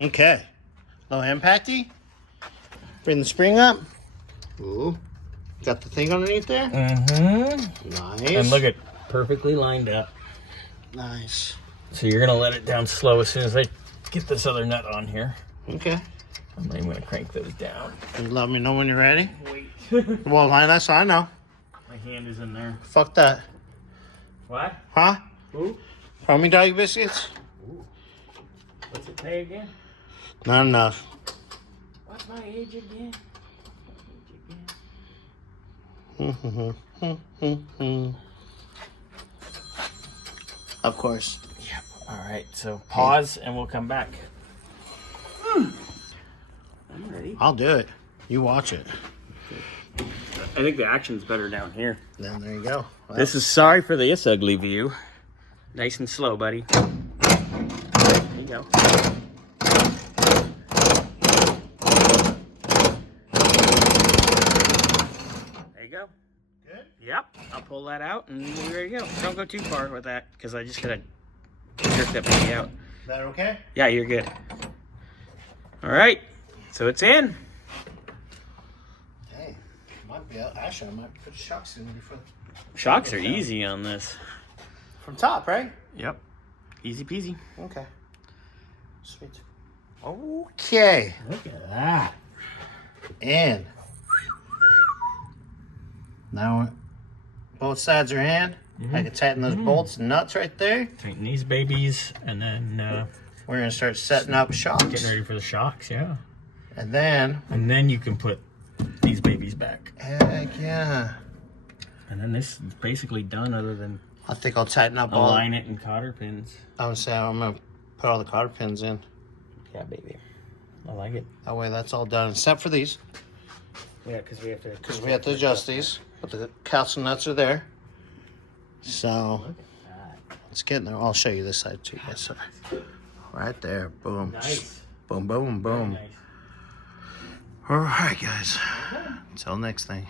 Okay. Low impacty. Bring the spring up. Ooh. Got the thing underneath there? Mm-hmm. Nice. And look at perfectly lined up. Nice. So you're gonna let it down slow as soon as I get this other nut on here. Okay. And then I'm gonna crank those down. You let me know when you're ready. Wait. Well, that's I know. My hand is in there. Fuck that. What? Huh? Ooh. Throw me doggy biscuits? Ooh. What's it pay again? Not enough. What's my age again? Of course. Yep. All right. So pause, and we'll come back. I'm ready. I'll do it. You watch it. I think the action's better down here. Then there you go. Well, This is sorry for this ugly view. Nice and slow, buddy. There you go. There you go. good. Yep. I'll pull that out and we'll be ready to go. Don't go too far with that because I just gotta jerk that baby out. Is that okay? Yeah, you're good. All right. So it's in. Hey, might be. Actually, I might put shocks in before. Shocks are easy on this. From top, right? Yep. Easy peasy. Okay. Sweet. Okay. Look at that. And now both sides are in. I can tighten those bolts and nuts right there. Tighten these babies, and then We're gonna start setting up shocks. getting ready for the shocks, yeah. And then you can put these babies back. heck yeah. And then this is basically done other than I think I'll tighten up all. align it in cotter pins. I'm gonna put all the cotter pins in. Yeah, baby. I like it. That way that's all done, except for these. Yeah, because we have to... Because we have to adjust these. But the calcium nuts are there. So, Look at that. let's get in there. I'll show you this side too. Yes, sir. Right there. Boom. Nice. Boom, boom, boom. Very nice. All right, guys. Until next thing.